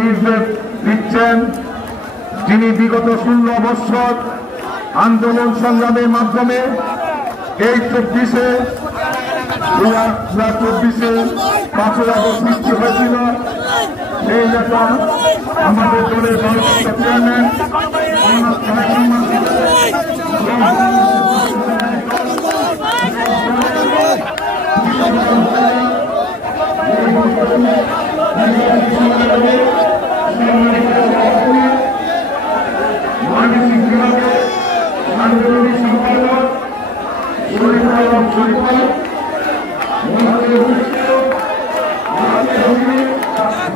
নির্দেশ দিচ্ছেন, যিনি বিগত 16 বছর আন্দোলন সংগ্রামের মাধ্যমে এই 2024-এ 5ই আগস্ট সৃষ্টি হয়েছিল। সেই নেতা আমাদের দলের ভারপ্রাপ্ত চেয়ারম্যান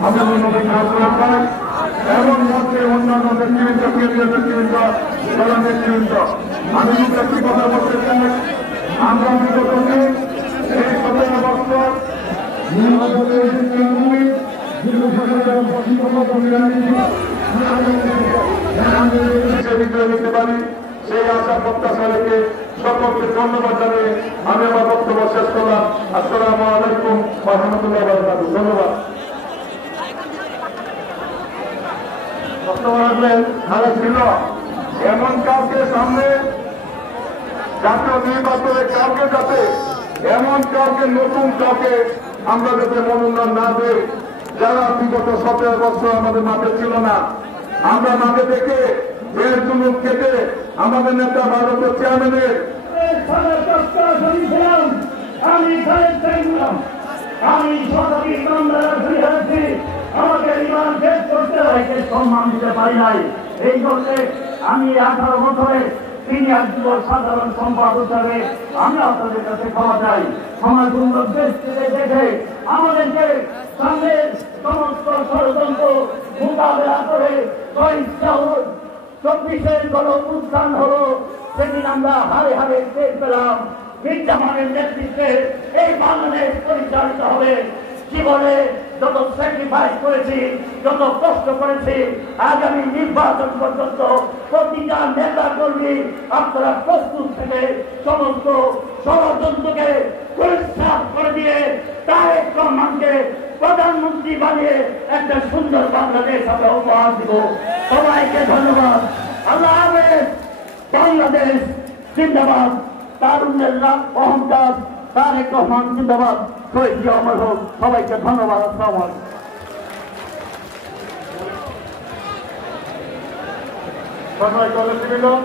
আন্দোলনের সম্পাদক এবং মধ্যে অন্যান্য ব্যক্তিবৃন্দ, কেন্দ্রীয় ব্যক্তিবৃন্দ, জেলা নেতৃবৃন্দ, আমি কিন্তু একটি কথা বলতে চাই, আমরা বিগত এই 17 বছর দিতে পারি, সেই আশা প্রত্যাশা রেখে সকলকে ধন্যবাদ জানিয়ে আমি আমার বক্তব্য শেষ করলাম। আসসালামু আলাইকুম ওয়া রাহমাতুল্লাহি ওয়া বারাকাতুহু। ধন্যবাদ। ছিল এমন কাউকে সামনে জাতীয় নির্বাচনে কাউকে যাতে এমন কাউকে নতুন কাউকে আমরা যাতে মনোনয়ন না দেই, যারা বিগত 17 বছর আমাদের মাঠে ছিল না, আমরা মাঠে দেখে এর জুলুম কেটে আমাদের নেতা ভারতীয় চেয়ারম্যানের আমি সরকারি হয়েছি, আমাকে ইমান শেষ করতে হয়েছে, সম্মান দিতে পারি নাই। এই জন্য আমি 18 বছরে সিনিয়র যুব সাধারণ সম্পাদক হিসাবে আমরা আপনাদের কাছে ক্ষমা চাই। সমাজ উন্নত দেশ থেকে দেখে আমাদেরকে সামনে সমস্ত ষড়যন্ত্র মোকাবেলা করে 24-এর গণ উত্থান হলো, সেদিন আমরা হারে হারে টের পেলাম বিদ্যমানের নেতৃত্বে এই বাংলাদেশ পরিচালিত হবে। জীবনে যত স্যাক্রিফাইস করেছি, যত কষ্ট করেছি, আগামী নির্বাচন পর্যন্ত প্রতিটা নেতা কর্মী আপনারা প্রস্তুত থেকে সমস্ত ষড়যন্ত্রকে পরিষ্কার করে দিয়ে তারেক রহমানকে প্রধানমন্ত্রী বানিয়ে একটা সুন্দর বাংলাদেশ আমরা উপহার দিব। সবাইকে ধন্যবাদ। আল্লাহ হাফেজ। বাংলাদেশ জিন্দাবাদ। তারুণ্যের অহংকার তারেক রহমান জিন্দাবাদ। শহীদ জিয়া অমর হোক। সবাইকে ধন্যবাদ। আসসালামু আলাইকুম।